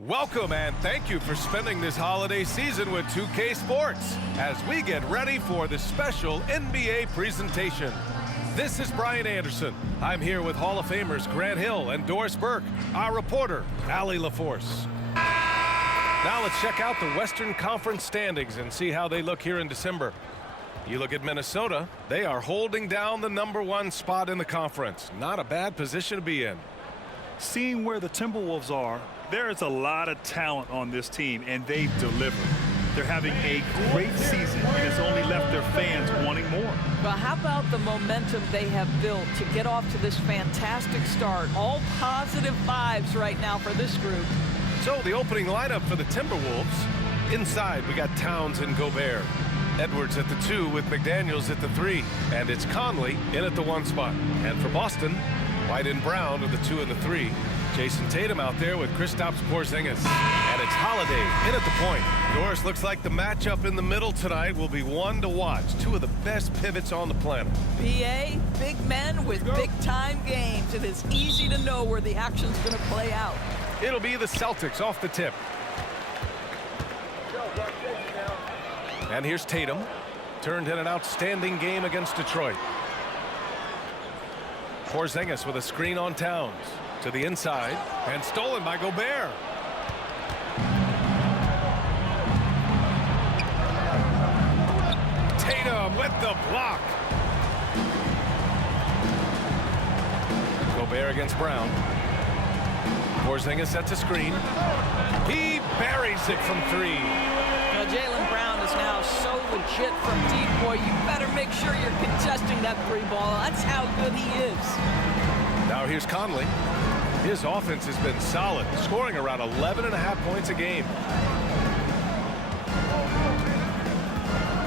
Welcome and thank you for spending this holiday season with 2K Sports as we get ready for the special NBA presentation. This is Brian Anderson. I'm here with Hall of Famers Grant Hill and Doris Burke, our reporter, Allie LaForce. Now let's check out the Western Conference standings and see how they look here in December. You look at Minnesota, they are holding down the #1 spot in the conference. Not a bad position to be in. Seeing where the Timberwolves are, there is a lot of talent on this team, and they've delivered. They're having a great season, and it's only left their fans wanting more. Well, how about the momentum they have built to get off to this fantastic start? All positive vibes right now for this group. So the opening lineup for the Timberwolves. Inside, we got Towns and Gobert. Edwards at the 2 with McDaniels at the 3. And it's Conley in at the 1 spot. And for Boston, White and Brown are the 2 and the 3. Jason Tatum out there with Kristaps Porzingis. And it's Holiday in at the point. Doris, looks like the matchup in the middle tonight will be one to watch. 2 of the best pivots on the planet. PA, big men with big-time games. It is easy to know where the action's going to play out. It'll be the Celtics off the tip. And here's Tatum. Turned in an outstanding game against Detroit. Porzingis with a screen on Towns. To the inside. And stolen by Gobert. Tatum with the block. Gobert against Brown. Porzingis sets a screen. He buries it from 3. Now, Jaylen Brown is now so legit from deep, boy. You better make sure you're contesting that 3 ball. That's how good he is. Now here's Conley. His offense has been solid, scoring around 11.5 points a game.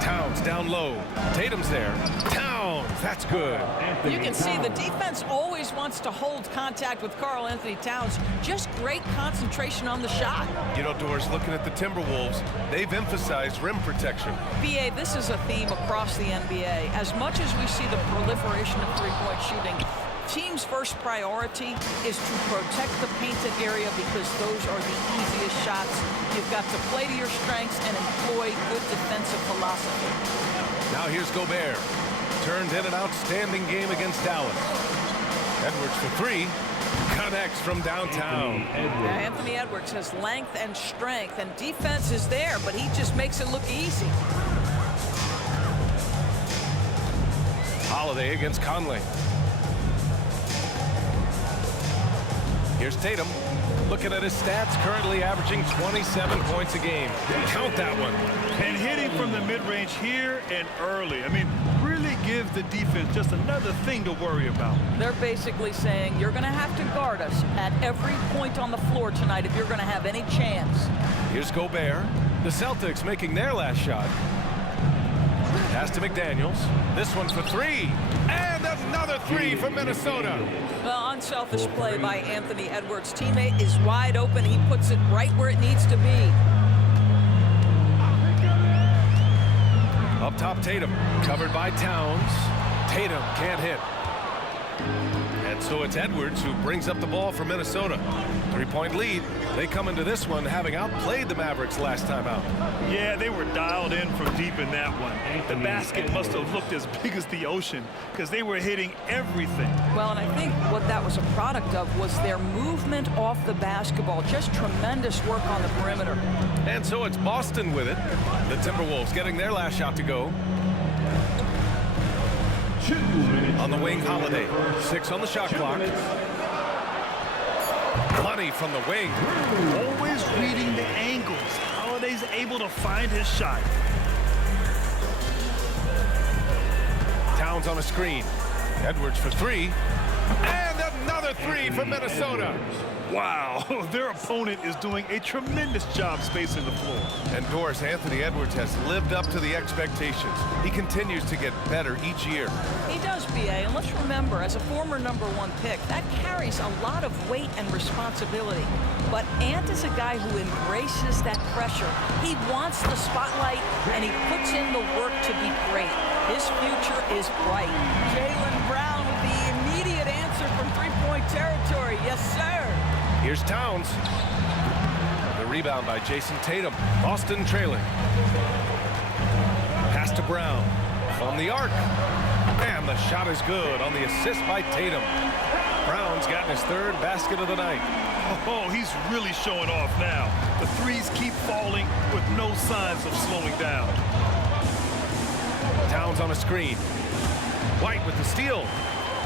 Towns down low. Tatum's there. Towns, that's good. You can see the defense always wants to hold contact with Karl Anthony Towns. Just great concentration on the shot. You know, Doris, looking at the Timberwolves, they've emphasized rim protection. PA, this is a theme across the NBA. As much as we see the proliferation of three-point shooting, team's first priority is to protect the painted area because those are the easiest shots. You've got to play to your strengths and employ good defensive philosophy. Now here's Gobert. Turned in an outstanding game against Dallas. Edwards for 3. Connects from downtown. Anthony Edwards has length and strength, and defense is there, but he just makes it look easy. Holiday against Conley. Here's Tatum. Looking at his stats, currently averaging 27 points a game. Count that one. And hitting from the mid-range here and early. I mean, really give the defense just another thing to worry about. They're basically saying you're going to have to guard us at every point on the floor tonight if you're going to have any chance. Here's Gobert. The Celtics making their last shot. Pass to McDaniels. This one for 3. And another 3 from Minnesota. Well, unselfish play by Anthony Edwards. Teammate is wide open. He puts it right where it needs to be. Up top, Tatum. Covered by Towns. Tatum can't hit. And so it's Edwards who brings up the ball for Minnesota. 3-point lead. They come into this one having outplayed the Mavericks last time out. Yeah, they were dialed in from deep in that one. The basket must have looked as big as the ocean because they were hitting everything. Well, and I think what that was a product of was their movement off the basketball. Just tremendous work on the perimeter. And so it's Boston with it. The Timberwolves getting their last shot to go. On the wing, Holiday. 6 on the shot clock. Money from the wing. Always reading the angles. Holiday's able to find his shot. Towns on a screen. Edwards for 3. And another 3 from Minnesota. Wow, their opponent is doing a tremendous job spacing the floor. And Doris, Anthony Edwards has lived up to the expectations. He continues to get better each year. He does, BA, and let's remember, as a former #1 pick, that carries a lot of weight and responsibility. But Ant is a guy who embraces that pressure. He wants the spotlight, and he puts in the work to be great. His future is bright. Jaylen Brown with the immediate answer from three-point territory. Yes, sir. Here's Towns. rebound by Jason Tatum. Boston trailing. Pass to Brown. From the arc. And the shot is good on the assist by Tatum. Brown's gotten his third basket of the night. Oh, he's really showing off now. The threes keep falling with no signs of slowing down. Towns on a screen. White with the steal.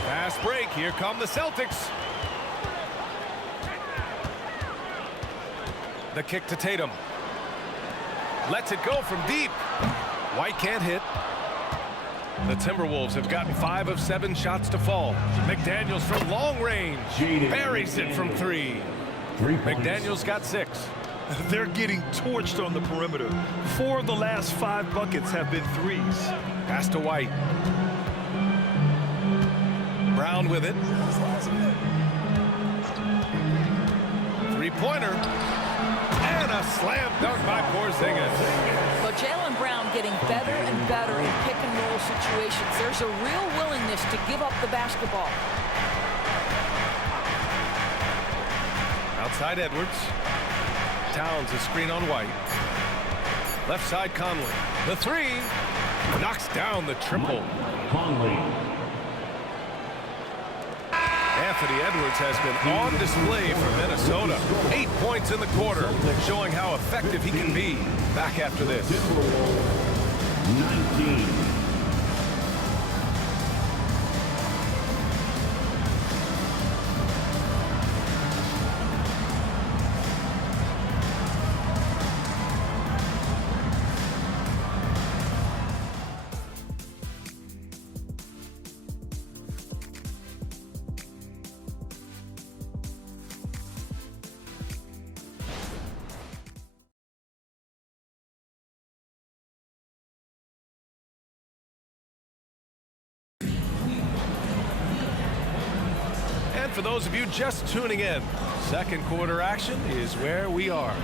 Fast break. Here come the Celtics. The kick to Tatum. Lets it go from deep. White can't hit. The Timberwolves have gotten 5 of 7 shots to fall. McDaniels from long range. Buries it from 3. McDaniels got 6. They're getting torched on the perimeter. 4 of the last 5 buckets have been threes. Pass to White. Brown with it. Three-pointer. And a slam dunk by Porzingis. But Jaylen Brown getting better and better in pick-and-roll situations. There's a real willingness to give up the basketball. Outside Edwards. Towns a screen on White. Left side Conley. The 3. Knocks down the triple. Conley. Anthony Edwards has been on display for Minnesota. 8 points in the quarter, showing how effective he can be. Back after this. 19. And for those of you just tuning in, second quarter action is where we are.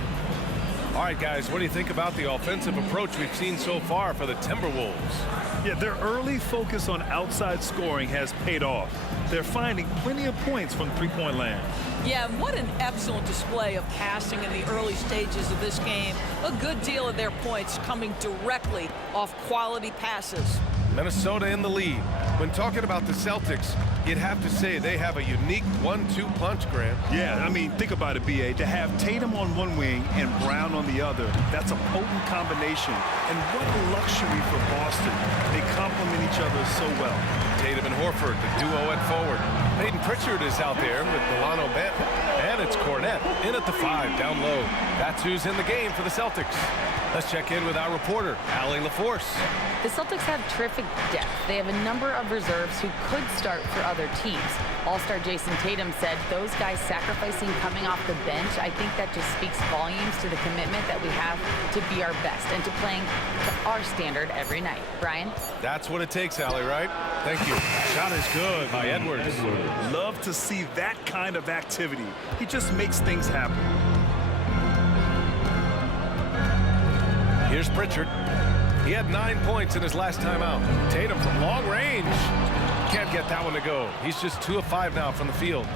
All right, guys, what do you think about the offensive approach we've seen so far for the Timberwolves? Yeah, their early focus on outside scoring has paid off. They're finding plenty of points from three-point land. Yeah, and what an excellent display of passing in the early stages of this game. A good deal of their points coming directly off quality passes. Minnesota in the lead. When talking about the Celtics, you'd have to say they have a unique 1-2 punch, Grant. Yeah, I mean, think about it, B.A. To have Tatum on one wing and Brown on the other, that's a potent combination. And what a luxury for Boston. They complement each other so well. Tatum and Horford, the duo at forward. Peyton Pritchard is out there with Delano Benton. And it's Cornette in at the 5, down low. That's who's in the game for the Celtics. Let's check in with our reporter, Allie LaForce. The Celtics have terrific depth. They have a number of reserves who could start for other teams. All-star Jason Tatum said those guys sacrificing coming off the bench, I think that just speaks volumes to the commitment that we have to be our best and to playing to our standard every night. Brian? That's what it takes, Allie, right? Thank you. Shot is good by Edwards. Love to see that kind of activity. He just makes things happen. Here's Pritchard. He had 9 points in his last time out. Tatum from long range. Can't get that one to go. He's just 2 of 5 now from the field.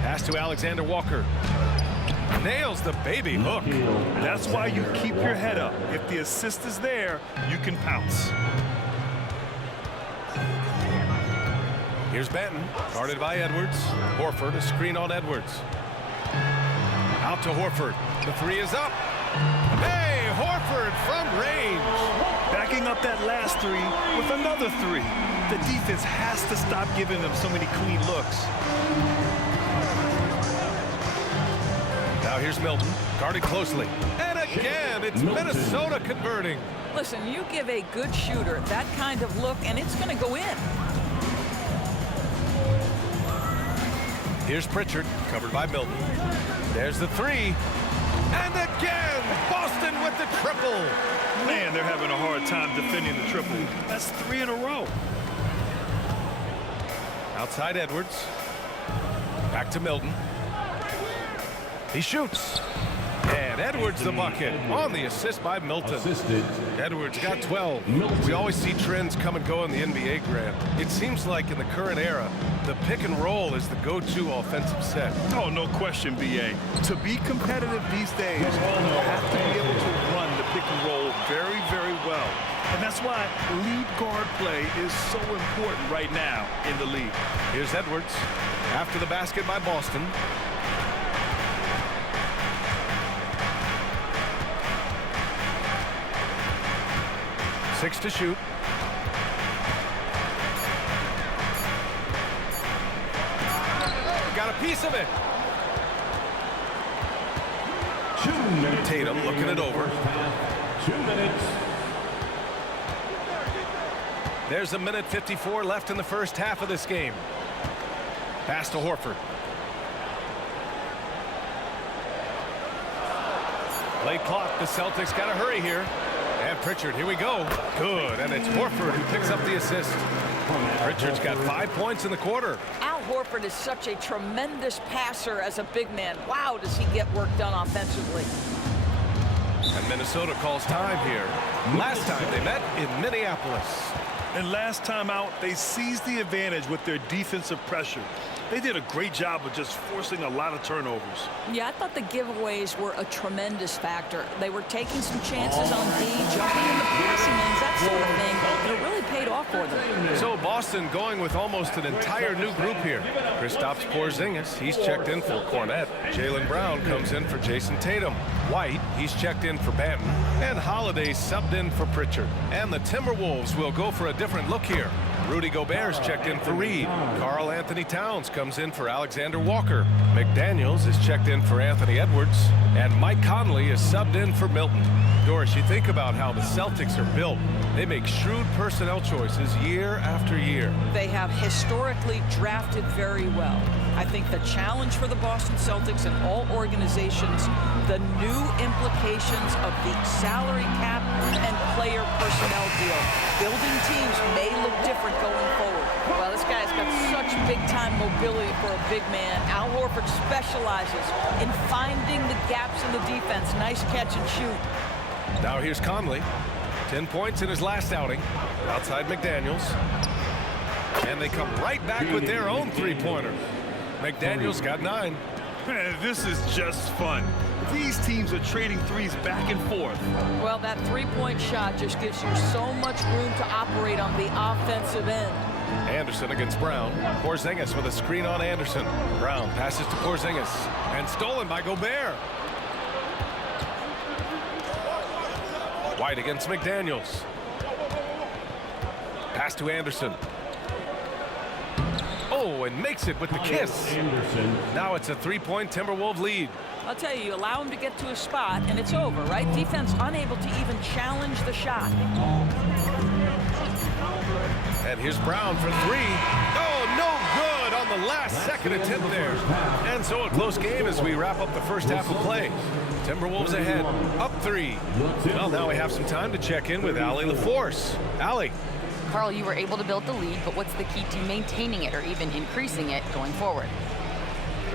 Pass to Alexander Walker. Nails the baby hook. That's why you keep your head up. If the assist is there, you can pounce. Here's Benton, guarded by Edwards. Horford, a screen on Edwards. Out to Horford. The 3 is up. Hey, Horford from range. Backing up that last 3 with another 3. The defense has to stop giving them so many clean looks. Now here's Milton, guarded closely. And again, it's Minnesota converting. Listen, you give a good shooter that kind of look, and it's going to go in. Here's Pritchard, covered by Milton. There's the 3. And again, Boston with the triple. Man, they're having a hard time defending the triple. That's 3 in a row. Outside Edwards. Back to Milton. He shoots. And And Edwards the bucket on the assist by Milton. Edwards got 12. We always see trends come and go in the NBA, Grant. It seems like in the current era, the pick and roll is the go-to offensive set. Oh, no question, B.A. To be competitive these days, you have to be able to run the pick and roll very, very well. And that's why lead guard play is so important right now in the league. Here's Edwards after the basket by Boston. Six to shoot. Got a piece of it. Tatum looking it over. 2 minutes. There's a minute 54 left in the first half of this game. Pass to Horford. Late clock. The Celtics got to hurry here. And Pritchard, here we go. Good, and it's Horford who picks up the assist. Pritchard's got 5 points in the quarter. Al Horford is such a tremendous passer as a big man. Wow, does he get work done offensively. And Minnesota calls time here. Last time they met in Minneapolis. And last time out, they seized the advantage with their defensive pressure. They did a great job of just forcing a lot of turnovers. Yeah, I thought the giveaways were a tremendous factor. They were taking some chances on D, jumping in the passing lanes, that sort of thing, and it really paid off for them. So Boston going with almost an entire new group here. Kristaps Porzingis, he's checked in for Cornette. Jaylen Brown comes in for Jason Tatum. White, he's checked in for Banton. And Holiday subbed in for Pritchard. And the Timberwolves will go for a different look here. Rudy Gobert's checked in for Reed. Karl Anthony Towns comes in for Alexander Walker. McDaniels is checked in for Anthony Edwards. And Mike Conley is subbed in for Milton. Doris, you think about how the Celtics are built. They make shrewd personnel choices year after year. They have historically drafted very well. I think the challenge for the Boston Celtics and all organizations, the new implications of the salary cap and player personnel deal. Building teams may look different going forward. Well, this guy's got such big-time mobility for a big man. Al Horford specializes in finding the gaps in the defense. Nice catch and shoot. Now here's Conley. 10 points in his last outing. Outside McDaniels. And they come right back with their own three-pointer. McDaniels got 9. Man, this is just fun. These teams are trading threes back and forth. Well, that three-point shot just gives you so much room to operate on the offensive end. Anderson against Brown. Porzingis with a screen on Anderson. Brown passes to Porzingis. And stolen by Gobert. White against McDaniels. Pass to Anderson. Oh, and makes it with the kiss. Now it's a three-point Timberwolves lead. I'll tell you, allow him to get to a spot, and it's over, right? Defense unable to even challenge the shot. And here's Brown for 3. Oh, no good on the last second attempt there. And so a close game as we wrap up the first half of play. Timberwolves ahead, up 3. Well, now we have some time to check in with Allie LaForce. Allie. Carl, you were able to build the lead, but what's the key to maintaining it or even increasing it going forward?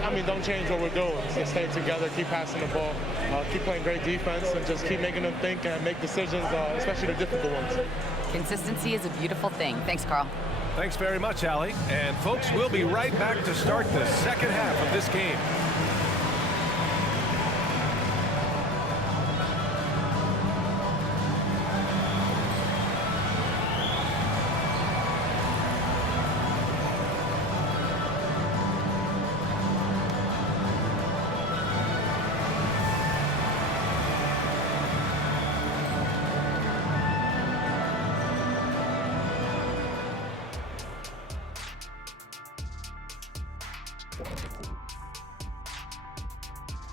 I mean, don't change what we're doing. Just stay together, keep passing the ball, keep playing great defense, and just keep making them think and make decisions, especially the difficult ones. Consistency is a beautiful thing. Thanks, Carl. Thanks very much, Allie. And folks, we'll be right back to start the second half of this game.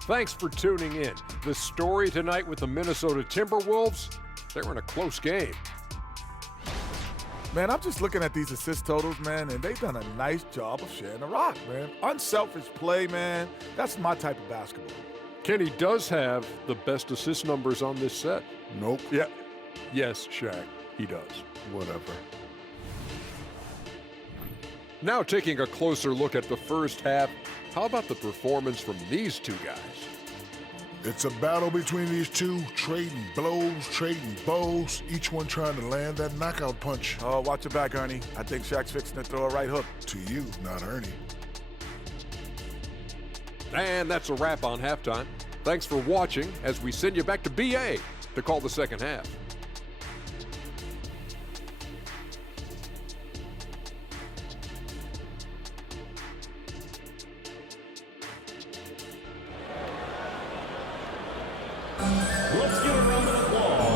Thanks for tuning in. The story tonight with the Minnesota Timberwolves, they're in a close game. Man, I'm just looking at these assist totals, man, and they've done a nice job of sharing the rock, man. Unselfish play, man. That's my type of basketball. Kenny does have the best assist numbers on this set. Nope. Yeah. Yes, Shaq, he does. Whatever. Now taking a closer look at the first half, how about the performance from these two guys? It's a battle between these two, trading blows, trading bows, each one trying to land that knockout punch. Oh, watch your back, Ernie. I think Shaq's fixing to throw a right hook. To you, not Ernie. And that's a wrap on halftime. Thanks for watching as we send you back to BA to call the second half.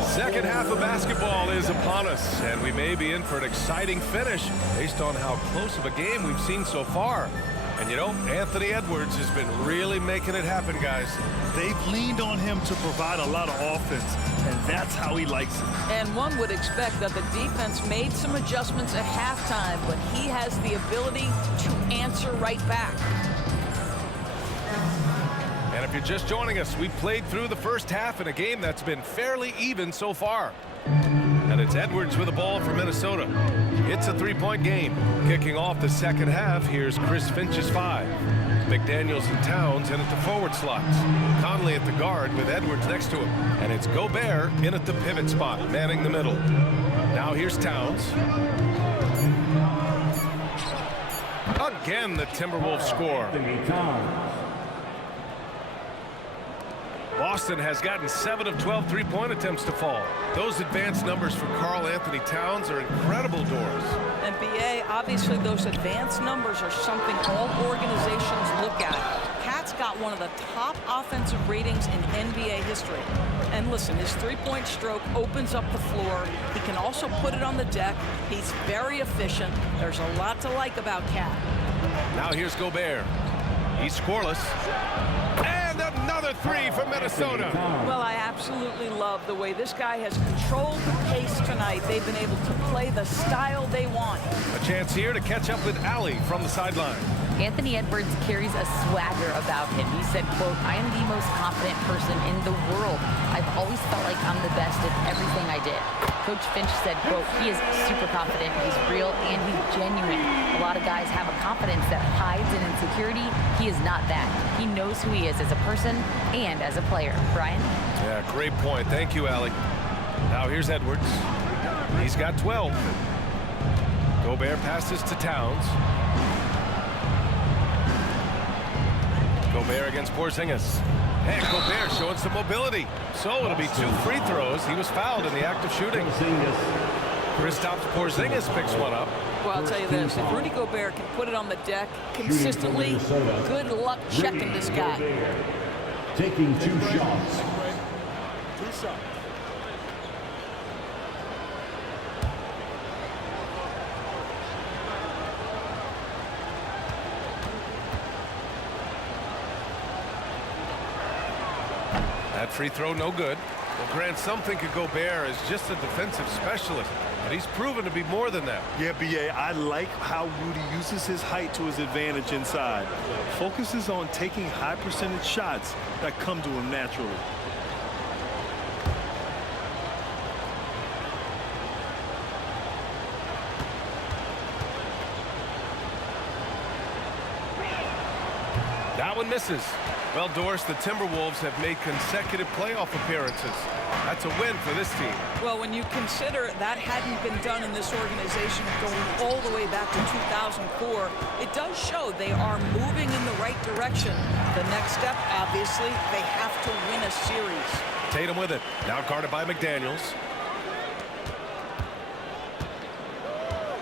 Second half of basketball is upon us, and we may be in for an exciting finish based on how close of a game we've seen so far. And you know, Anthony Edwards has been really making it happen, guys. They've leaned on him to provide a lot of offense, and that's how he likes it. And one would expect that the defense made some adjustments at halftime, but he has the ability to answer right back. And if you're just joining us, we've played through the first half in a game that's been fairly even so far. And it's Edwards with the ball for Minnesota. It's a three-point game. Kicking off the second half, here's Chris Finch's 5. McDaniels and Towns in at the forward slots. Conley at the guard with Edwards next to him. And it's Gobert in at the pivot spot, manning the middle. Now here's Towns. Again, the Timberwolves score. Boston has gotten 7 of 12 three-point attempts to fall. Those advanced numbers for Karl Anthony Towns are incredible, Doris. And BA, obviously those advanced numbers are something all organizations look at. Cat's got one of the top offensive ratings in NBA history. And listen, his three-point stroke opens up the floor. He can also put it on the deck. He's very efficient. There's a lot to like about Cat. Now here's Gobert. He's scoreless. And another three from Minnesota. Well, I absolutely love the way this guy has controlled the pace tonight. They've been able to play the style they want. A chance here to catch up with Allie from the sideline. Anthony Edwards carries a swagger about him. He said, quote, "I am the most confident person in the world. I've always felt like I'm the best at everything I did." Coach Finch said, quote, "He is super confident, he's real, and he's genuine. A lot of guys have a confidence that hides in insecurity. He is not that. He knows who he is as a person and as a player." Brian? Yeah, great point. Thank you, Allie. Now here's Edwards. He's got 12. Gobert passes to Towns. Gobert against Porzingis. And Gobert showing some mobility. So it'll be 2 free throws. He was fouled in the act of shooting. Kristaps Porzingis picks one up. Well, I'll tell you this. If Rudy Gobert can put it on the deck consistently, good luck checking this guy. Taking 2 shots. 2 shots. That free throw no good. Well, Grant, some think of Gobert as just a defensive specialist, but he's proven to be more than that. Yeah, BA, I like how Rudy uses his height to his advantage inside. Focuses on taking high percentage shots that come to him naturally. That one misses. Well, Doris, the Timberwolves have made consecutive playoff appearances. That's a win for this team. Well, when you consider that hadn't been done in this organization going all the way back to 2004, it does show they are moving in the right direction. The next step, obviously, they have to win a series. Tatum with it. Now guarded by McDaniels.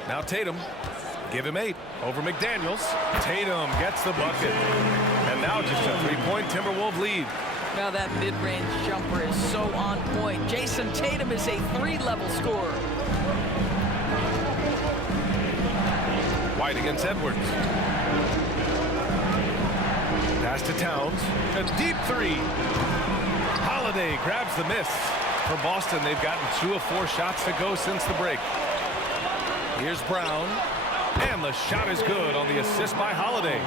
Now Tatum. Give him 8 over McDaniels. Tatum gets the bucket. And now just a 3-point Timberwolves lead. Now that mid-range jumper is so on point. Jason Tatum is a 3-level scorer. White against Edwards. Pass to Towns. A deep 3. Holiday grabs the miss. For Boston, they've gotten 2 of 4 shots to go since the break. Here's Brown. And the shot is good on the assist by Holiday.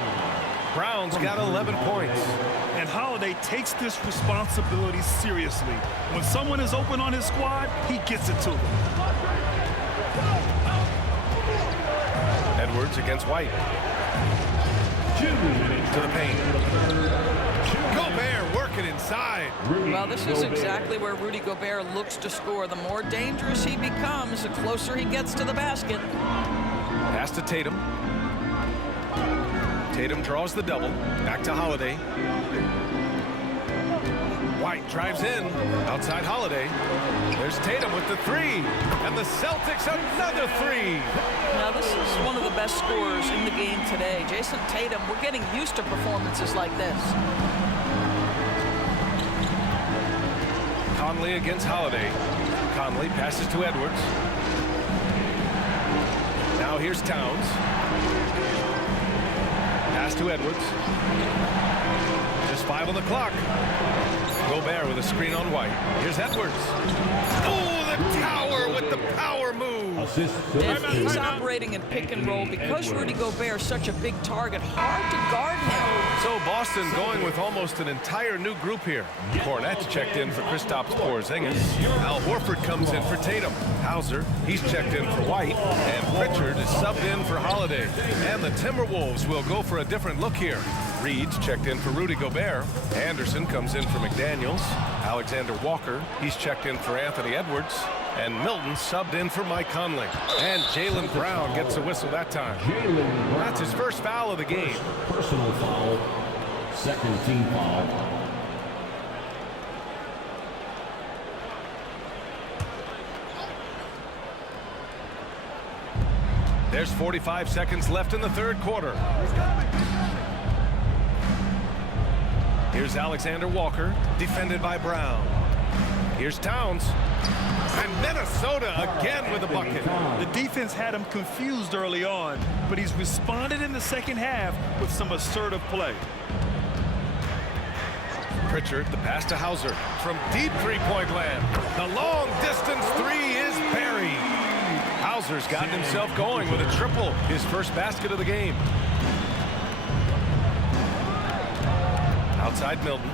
Brown's got 11 points. And Holiday takes this responsibility seriously. When someone is open on his squad, he gets it to them. Edwards against White. To the paint. Gobert working it inside. Well, this is exactly where Rudy Gobert looks to score. The more dangerous he becomes, the closer he gets to the basket. Pass to Tatum. Tatum draws the double. Back to Holiday. White drives in. Outside Holiday. There's Tatum with the three. And the Celtics another three. Now, this is one of the best scorers in the game today. Jason Tatum, we're getting used to performances like this. Conley against Holiday. Conley passes to Edwards. Now here's Towns. Pass to Edwards. Just 5 on the clock. Gobert with a screen on White. Here's Edwards. Oh, the tower with the power move. If he's operating in pick and roll, because Rudy Gobert is such a big target, hard to guard him. So Boston going with almost an entire new group here. Cornette's checked in for Kristaps Porzingis. Al Horford comes in for Tatum. Hauser, he's checked in for White. And Pritchard is subbed in for Holiday. And the Timberwolves will go for a different look here. Reed's checked in for Rudy Gobert. Anderson comes in for McDaniels. Alexander Walker, he's checked in for Anthony Edwards. And Milton subbed in for Mike Conley. And Jaylen Brown gets a whistle that time. That's his first foul of the game. Personal foul. Second team foul. There's 45 seconds left in the third quarter. Here's Alexander Walker, defended by Brown. Here's Towns. And Minnesota again with a bucket. The defense had him confused early on, but he's responded in the second half with some assertive play. Pritchard, the pass to Hauser from deep three-point land. The long distance three is buried. Hauser's gotten himself going with a triple, his first basket of the game. Outside Milton.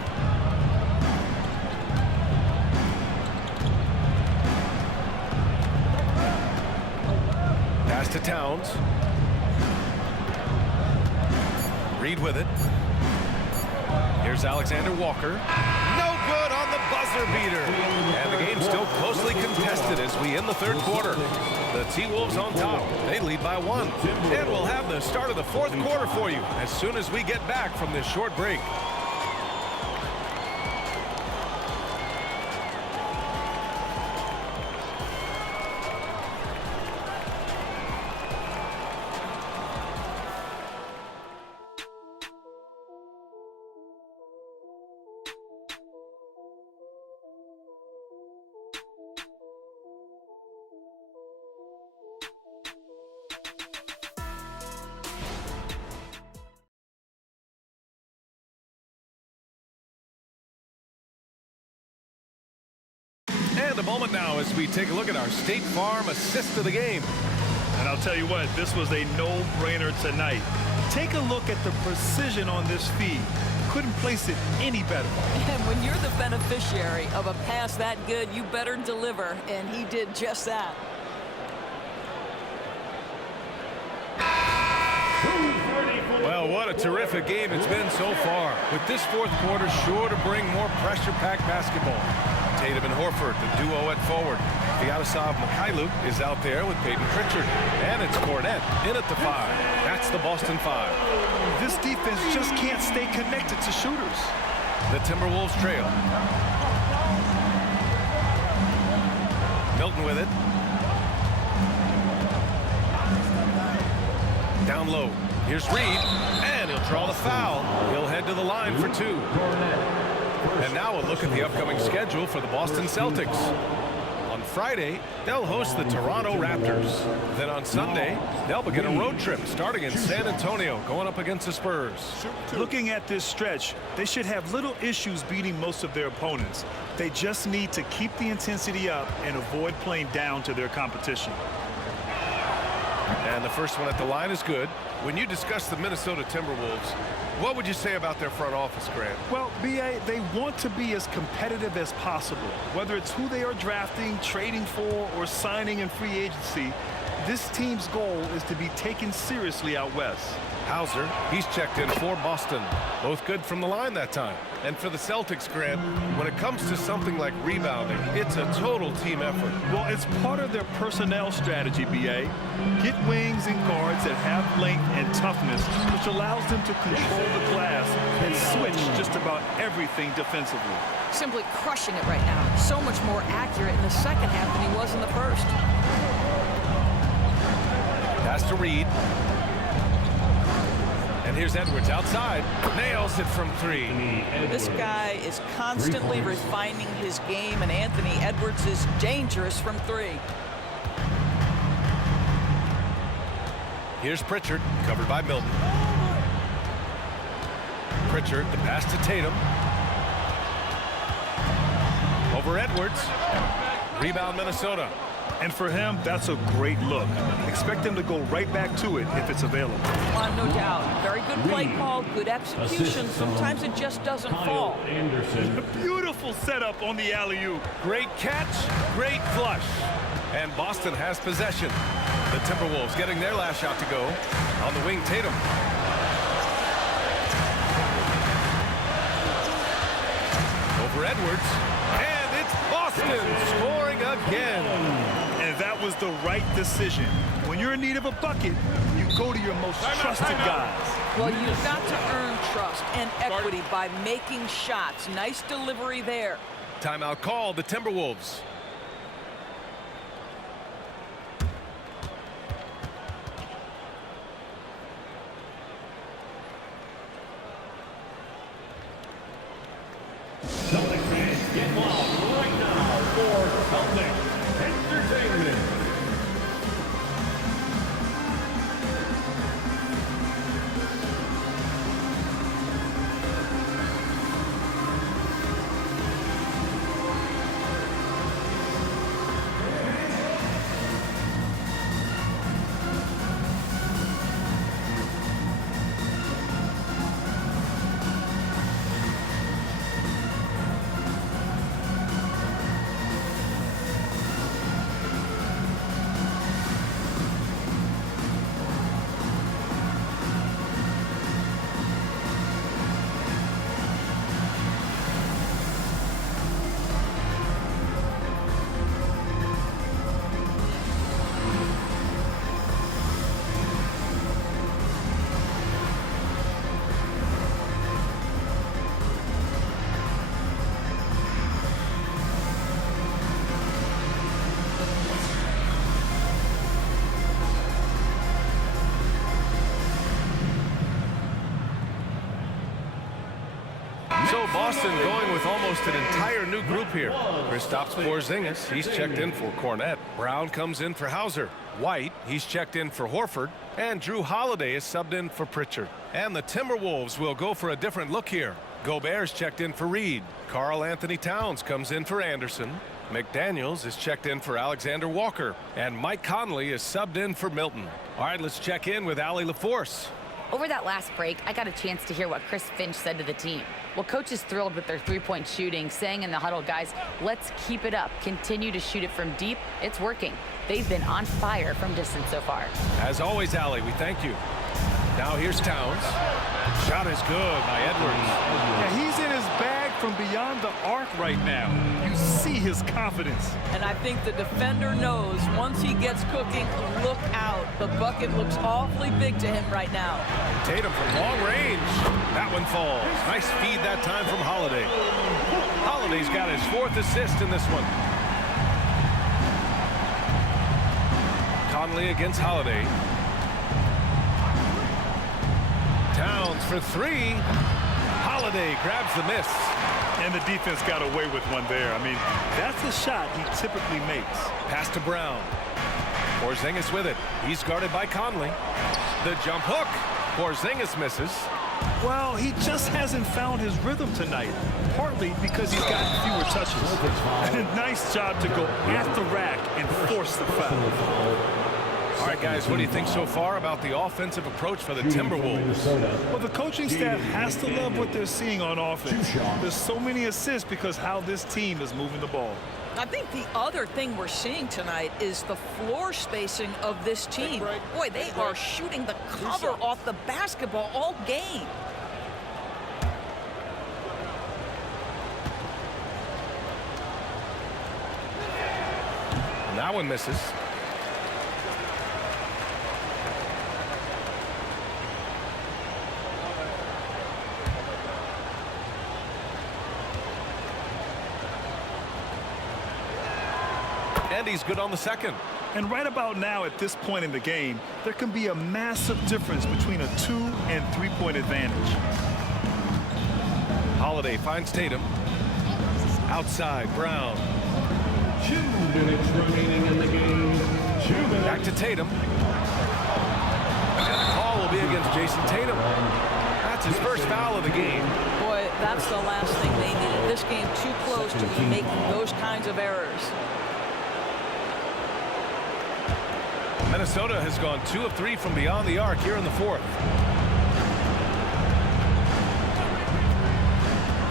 Pass to Towns. Reed with it. Here's Alexander Walker. No good on the buzzer beater. And the game's still closely contested as we end the third quarter. The T-Wolves on top. They lead by 1. And we'll have the start of the fourth quarter for you as soon as we get back from this short break. And a moment now as we take a look at our State Farm assist of the game. And I'll tell you what, this was a no-brainer tonight. Take a look at the precision on this feed. Couldn't place it any better. And when you're the beneficiary of a pass that good, you better deliver, and he did just that. Well, what a terrific game it's been so far. With this fourth quarter sure to bring more pressure-packed basketball. Tatum and Horford, the duo at forward. Vyacheslav Mikhailuk is out there with Peyton Pritchard. And it's Cornette in at the 5. That's the Boston 5. This defense just can't stay connected to shooters. The Timberwolves trail. Milton with it. Down low. Here's Reed, and he'll draw the foul. He'll head to the line for 2. And now a look at the upcoming schedule for the Boston Celtics. On Friday, they'll host the Toronto Raptors. Then on Sunday, they'll begin a road trip starting in San Antonio, going up against the Spurs. Looking at this stretch, they should have little issues beating most of their opponents. They just need to keep the intensity up and avoid playing down to their competition. And the first one at the line is good. When you discuss the Minnesota Timberwolves, what would you say about their front office, Grant? Well, B.A., they want to be as competitive as possible. Whether it's who they are drafting, trading for, or signing in free agency, this team's goal is to be taken seriously out west. Hauser, he's checked in for Boston. Both good from the line that time. And for the Celtics, Grant, when it comes to something like rebounding, it's a total team effort. Well, it's part of their personnel strategy, B.A. Get wings and guards that have length and toughness, which allows them to control the glass and switch just about everything defensively. Simply crushing it right now. So much more accurate in the second half than he was in the first. Pass to Reed. And here's Edwards outside. Nails it from three. This guy is constantly refining his game, and Anthony Edwards is dangerous from three. Here's Pritchard, covered by Milton. Pritchard, the pass to Tatum. Over Edwards. Rebound Minnesota. And for him, that's a great look. Expect him to go right back to it if it's available. No doubt. Very good play call, good execution. Sometimes it just doesn't fall. A beautiful setup on the alley-oop. Great catch, great flush. And Boston has possession. The Timberwolves getting their last shot to go. On the wing, Tatum. Over Edwards. And it's Boston scoring again. And that was the right decision. When you're in need of a bucket, you go to your most trusted guys. Well, you've got to earn trust and equity by making shots. Nice delivery there. Timeout call, the Timberwolves. Celtic fans, get loud right now for Celtic Entertainment. So Boston going with almost an entire new group here. Kristaps Porzingis, he's checked in for Cornette. Brown comes in for Hauser. White, he's checked in for Horford. And Drew Holiday is subbed in for Pritchard. And the Timberwolves will go for a different look here. Gobert's checked in for Reed. Karl Anthony Towns comes in for Anderson. McDaniels is checked in for Alexander Walker. And Mike Conley is subbed in for Milton. All right, let's check in with Allie LaForce. Over that last break, I got a chance to hear what Chris Finch said to the team. Well, coach is thrilled with their three-point shooting, saying in the huddle, guys, let's keep it up. Continue to shoot it from deep. It's working. They've been on fire from distance so far. As always, Allie, we thank you. Now here's Towns. Shot is good by Edwards. Yeah, he's in his bag from beyond the arc right now. You see his confidence. And I think the defender knows once he gets cooking, look out. The bucket looks awfully big to him right now. Tatum from long range. That one falls. Nice feed that time from Holiday. Holiday's got his 4th assist in this one. Conley against Holiday. Towns for 3. Holiday grabs the miss. And the defense got away with one there. I mean, that's a shot he typically makes. Pass to Brown. Porzingis with it. He's guarded by Conley. The jump hook. Porzingis misses. Well, he just hasn't found his rhythm tonight, partly because he's gotten fewer touches. And a nice job to go at the rack and force the foul. All right, guys, what do you think so far about the offensive approach for the Timberwolves? Well, the coaching staff has to love what they're seeing on offense. There's so many assists because how this team is moving the ball. I think the other thing we're seeing tonight is the floor spacing of this team. Boy, they are shooting the cover off the basketball all game. And that one misses. And he's good on the second. And right about now, at this point in the game, there can be a massive difference between a 2- and 3-point advantage. Holiday finds Tatum. Outside, Brown. 2 minutes remaining in the game. 2 minutes. Back to Tatum. And the call will be against Jason Tatum. That's his first foul of the game. Boy, that's the last thing they needed. This game too close to be making those kinds of errors. Minnesota has gone 2 of 3 from beyond the arc here in the fourth.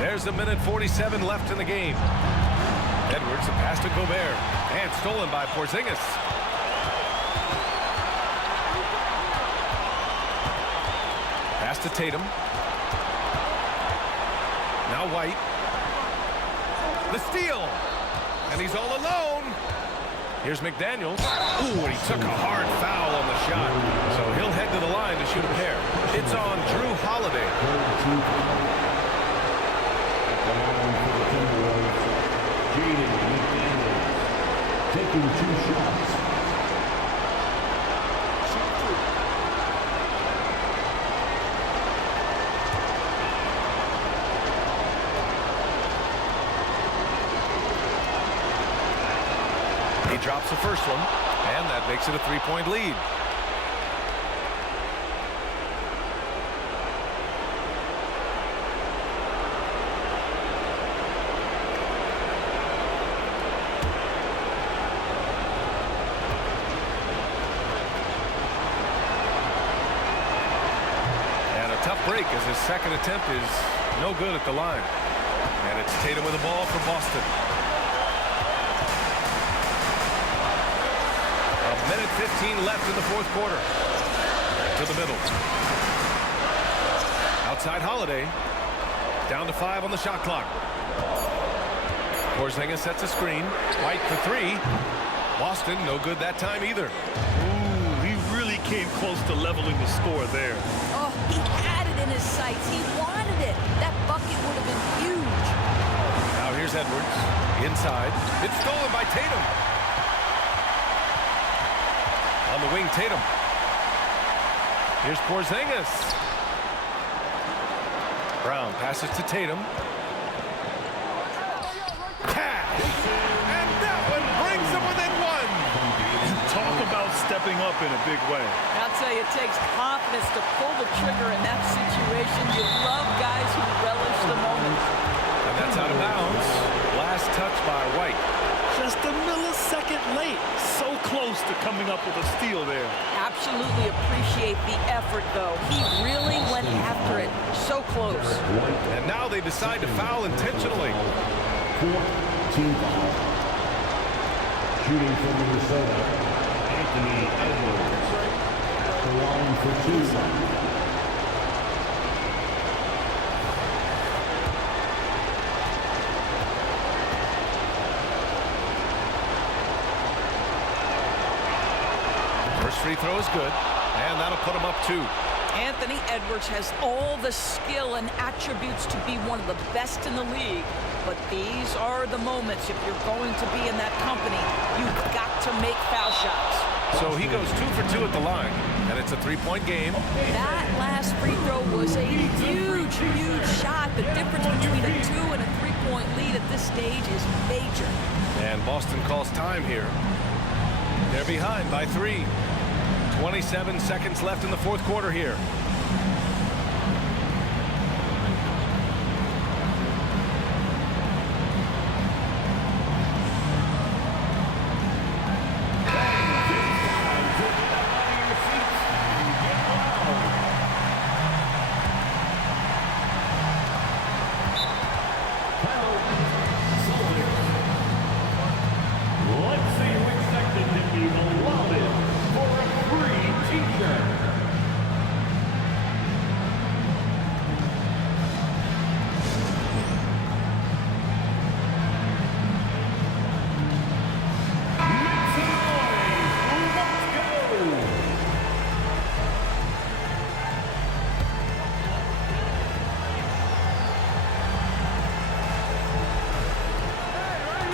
There's a minute 47 left in the game. Edwards, a pass to Gobert, and stolen by Porzingis. Pass to Tatum. Now White. The steal, and he's all alone. Here's McDaniels. Ooh, and he took a hard foul on the shot. So he'll head to the line to shoot a pair. It's on Drew Holiday. Taking 2 shots. He drops the first one, and that makes it a 3-point lead. And a tough break as his second attempt is no good at the line. And it's Tatum with the ball for Boston. Minute 15 left in the fourth quarter. To the middle. Outside Holiday. Down to 5 on the shot clock. Porzingis sets a screen. White for 3. Boston no good that time either. Ooh, he really came close to leveling the score there. Oh, he had it in his sights. He wanted it. That bucket would have been huge. Now here's Edwards. Inside. It's stolen by Tatum. On the wing, Tatum. Here's Porzingis. Brown passes to Tatum. Pass. And that one brings them within 1. Talk about stepping up in a big way. I'll tell you, it takes confidence to pull the trigger in that situation. You love guys who relish the moment. And that's out of bounds. Last touch by White. Just a millisecond late. So close to coming up with a steal there. Absolutely appreciate the effort, though. He really went after it. So close. And now they decide to foul intentionally. 4th team foul. Shooting from Minnesota, Anthony Edwards. The line for 2. First free throw is good, and that'll put him up 2. Anthony Edwards has all the skill and attributes to be one of the best in the league. But these are the moments, if you're going to be in that company, you've got to make foul shots. So he goes 2 for 2 at the line, and it's a 3-point game. That last free throw was a huge, huge shot. The difference between a 2 and a 3-point lead at this stage is major. And Boston calls time here. They're behind by 3. 27 seconds left in the fourth quarter here.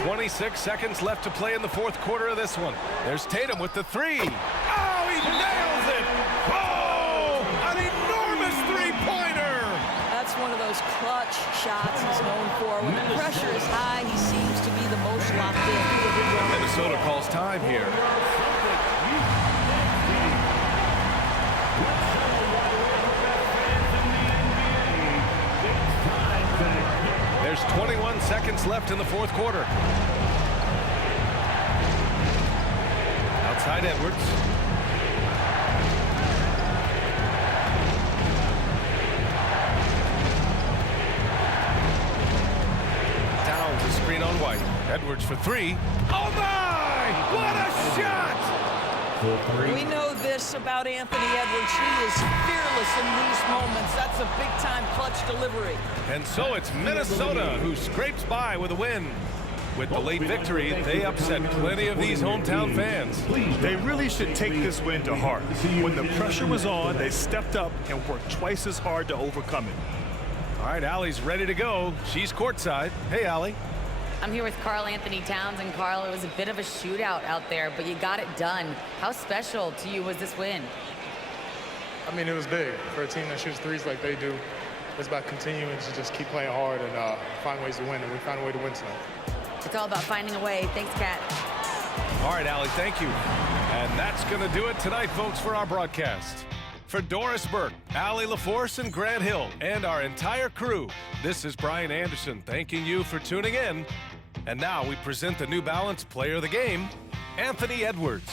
26 seconds left to play in the fourth quarter of this one. There's Tatum with the three. Oh, he nails it! Oh, an enormous three-pointer! That's one of those clutch shots he's known for. When the pressure is high, he seems to be the most locked in. Minnesota calls time here. There's 21 seconds left in the fourth quarter. Outside Edwards. Towns a screen on White. Edwards for three. Oh my! What a shot! We know this about Anthony Edwards. He is fearless in these moments. That's a big-time clutch delivery. And so it's Minnesota who scrapes by with a win. With the late victory, they upset plenty of these hometown fans. They really should take this win to heart. When the pressure was on, they stepped up and worked twice as hard to overcome it. All right, Allie's ready to go. She's courtside. Hey, Allie. I'm here with Karl Anthony Towns, and Karl, it was a bit of a shootout out there, but you got it done. How special to you was this win? I mean, it was big for a team that shoots threes like they do. It's about continuing to just keep playing hard and find ways to win, and we found a way to win tonight. It's all about finding a way. Thanks, Kat. All right, Allie, thank you. And that's going to do it tonight, folks, for our broadcast. For Doris Burke, Allie LaForce, and Grant Hill, and our entire crew, this is Brian Anderson thanking you for tuning in. And now we present the New Balance Player of the Game, Anthony Edwards.